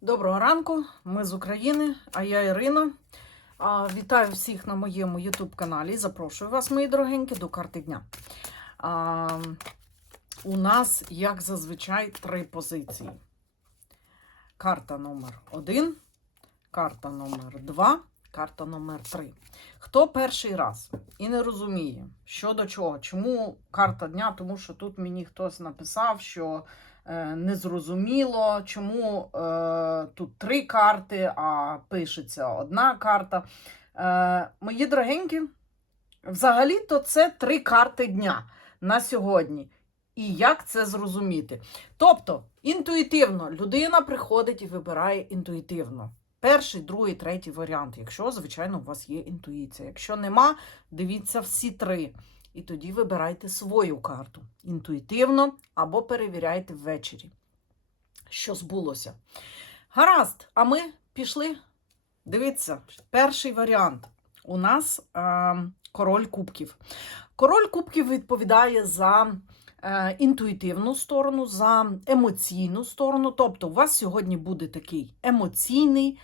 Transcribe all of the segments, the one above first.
Доброго ранку, ми з України, а я Ірина. Вітаю всіх на моєму YouTube каналі. Запрошую вас, мої дорогенькі, до карти дня. У нас, як зазвичай, три позиції: карта номер 1 карта номер 2 карта номер 3 Хто перший раз і не розуміє, що до чого, чому карта дня? Тому що тут мені хтось написав, що е, незрозуміло, чому е, тут три карти, а пишеться одна карта. Е, мої дорогенькі, взагалі-то це три карти дня на сьогодні. І як це зрозуміти? Тобто, інтуїтивно людина приходить і вибирає інтуїтивно. Перший, другий, третій варіант, якщо, звичайно, у вас є інтуїція. Якщо нема, дивіться всі три. І тоді вибирайте свою карту інтуїтивно або перевіряйте ввечері, що збулося. Гаразд, а ми пішли. Дивіться, перший варіант. У нас е, король кубків. Король кубків відповідає за інтуїтивну сторону, за емоційну сторону. Тобто, у вас сьогодні буде такий емоційний,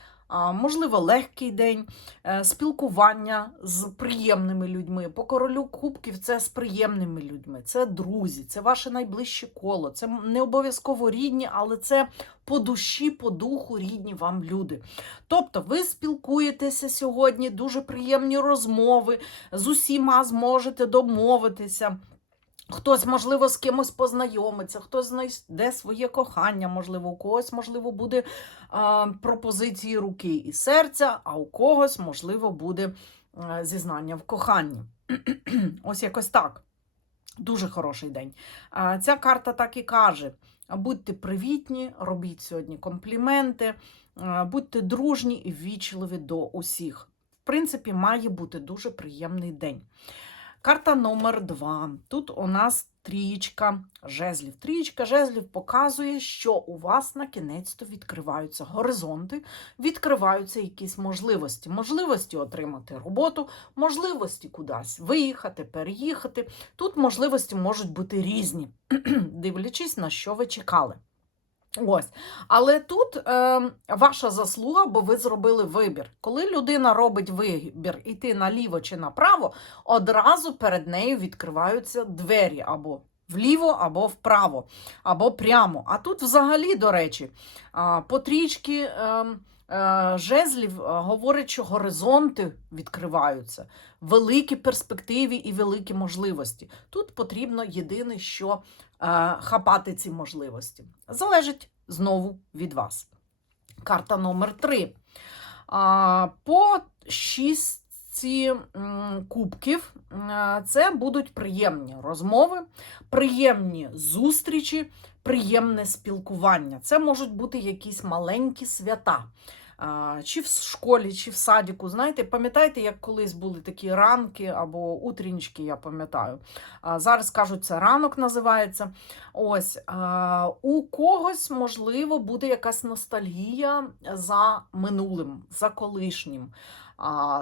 можливо, легкий день, е, спілкування з приємними людьми. По королю кубків це з приємними людьми, це друзі, це ваше найближче коло, це не обов'язково рідні, але це по душі, по духу рідні вам люди. Тобто ви спілкуєтеся сьогодні, дуже приємні розмови, з усіма зможете домовитися. Хтось, можливо, з кимось познайомиться, хтось знайде своє кохання, можливо, у когось, можливо, буде а, пропозиції руки і серця, а у когось, можливо, буде а, зізнання в коханні. Ось якось так. Дуже хороший день. А, ця карта так і каже: будьте привітні, робіть сьогодні компліменти, а, будьте дружні і ввічливі до усіх. В принципі, має бути дуже приємний день. Карта номер два. Тут у нас трієчка жезлів. Трієчка жезлів показує, що у вас на кінець-то відкриваються горизонти, відкриваються якісь можливості. Можливості отримати роботу, можливості кудись виїхати, переїхати. Тут можливості можуть бути різні, дивлячись, на що ви чекали. Ось, але тут е, ваша заслуга, бо ви зробили вибір. Коли людина робить вибір іти наліво чи направо, одразу перед нею відкриваються двері або вліво, або вправо, або прямо. А тут, взагалі, до речі, по трічки е, е, жезлів е, говорить, що горизонти відкриваються, великі перспективи і великі можливості. Тут потрібно єдине, що е, хапати ці можливості. Залежить знову від вас. Карта номер 3. А, по м, кубків це будуть приємні розмови, приємні зустрічі, приємне спілкування. Це можуть бути якісь маленькі свята. Чи в школі, чи в садіку. Знаєте, пам'ятаєте, як колись були такі ранки або утрінчки, я пам'ятаю. Зараз кажуть, це ранок називається. Ось у когось, можливо, буде якась ностальгія за минулим, за колишнім,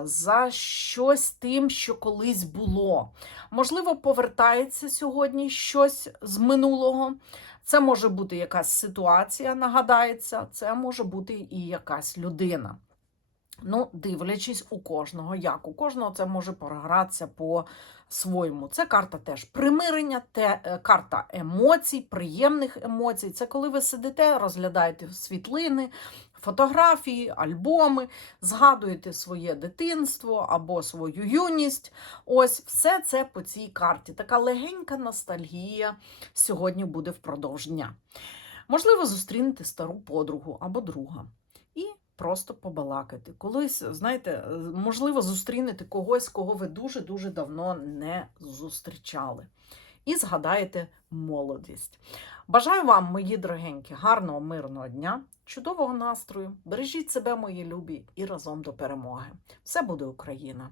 за щось тим, що колись було. Можливо, повертається сьогодні щось з минулого. Це може бути якась ситуація, нагадається, це може бути і якась людина. Ну, дивлячись у кожного, як у кожного це може програтися по-своєму. Це карта теж примирення, те, е, карта емоцій, приємних емоцій. Це коли ви сидите, розглядаєте світлини, фотографії, альбоми, згадуєте своє дитинство або свою юність. Ось все це по цій карті. Така легенька ностальгія сьогодні буде впродовж дня. Можливо, зустрінете стару подругу або друга. І просто побалакати. Колись, знаєте, можливо, зустрінете когось, кого ви дуже-дуже давно не зустрічали. І згадаєте молодість. Бажаю вам, мої дорогенькі, гарного, мирного дня, чудового настрою. Бережіть себе, мої любі, і разом до перемоги. Все буде Україна!